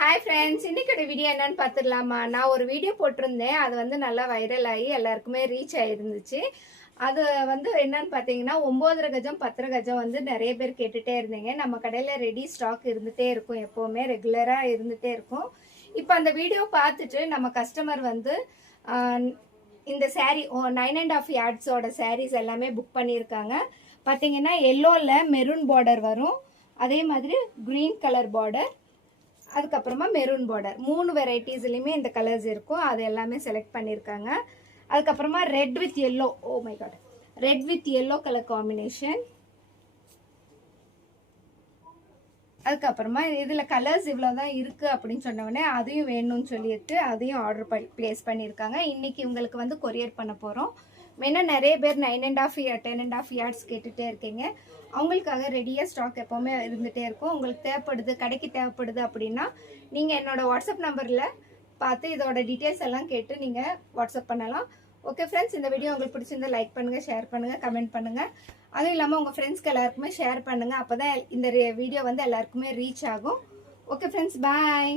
Hi friends, இன்னைக்கு video என்னன்னு பார்த்துடலாமா? நான் ஒரு வீடியோ போட்டிருந்தேன். அது வந்து நல்லா வைரல் ஆகி எல்லாருக்குமே ரீச் ஆயிருந்துச்சு. அது வந்து என்னன்னு பார்த்தீங்கன்னா 9.5 கஜம் 10 கஜம் வந்து நிறைய பேர் கேட்டுட்டே இருந்தீங்க. நம்ம கடையில் ரெடி ஸ்டாக் இருந்துகிட்டே இருக்கும், எப்போவுமே ரெகுலராக இருந்துகிட்டே இருக்கும். இப்போ அந்த வீடியோ பார்த்துட்டு நம்ம கஸ்டமர் வந்து இந்த சாரீ 9.5 yardsோட சாரீஸ் எல்லாமே புக் பண்ணியிருக்காங்க. பார்த்தீங்கன்னா எல்லோவில் மெரூன் பார்டர் வரும், அதே மாதிரி க்ரீன் கலர் பார்டர், அதுக்கப்புறமா மெரூன் பார்டர், 3 வெரைட்டிஸ்லையுமே இந்த கலர்ஸ் இருக்கும். அது எல்லாமே செலக்ட் பண்ணியிருக்காங்க. அதுக்கப்புறமா red with yellow, oh my God, red with yellow colour combination. அதுக்கப்புறமா இதில் கலர்ஸ் இவ்வளோ தான் இருக்குது அப்படின்னு சொன்னோடனே அதையும் வேணும்னு சொல்லிட்டு அதையும் ஆர்டர் ப்ளேஸ் பண்ணியிருக்காங்க. இன்றைக்கி உங்களுக்கு வந்து கொரியர் பண்ண போகிறோம். மெயினாக நிறைய பேர் 9.5 10.5 yards கேட்டுகிட்டே இருக்கீங்க. அவங்களுக்காக ரெடியாக ஸ்டாக் எப்போவுமே இருந்துகிட்டே இருக்கும். உங்களுக்கு தேவைப்படுது, கடைக்கு தேவைப்படுது அப்படின்னா நீங்கள் என்னோடய வாட்ஸ்அப் நம்பரில் பார்த்து இதோட டீட்டெயில்ஸ் எல்லாம் கேட்டு நீங்கள் வாட்ஸ்அப் பண்ணலாம். ஓகே ஃப்ரெண்ட்ஸ், இந்த வீடியோ உங்களுக்கு பிடிச்சிருந்தா லைக் பண்ணுங்கள், ஷேர் பண்ணுங்கள், கமெண்ட் பண்ணுங்கள். அதுவும் இல்லாமல் உங்கள் ஃப்ரெண்ட்ஸ்க்கு எல்லாருக்குமே ஷேர் பண்ணுங்கள். அப்போ தான் இந்த வீடியோ வந்து எல்லாருக்குமே ரீச் ஆகும். ஓகே ஃப்ரெண்ட்ஸ், பாய்.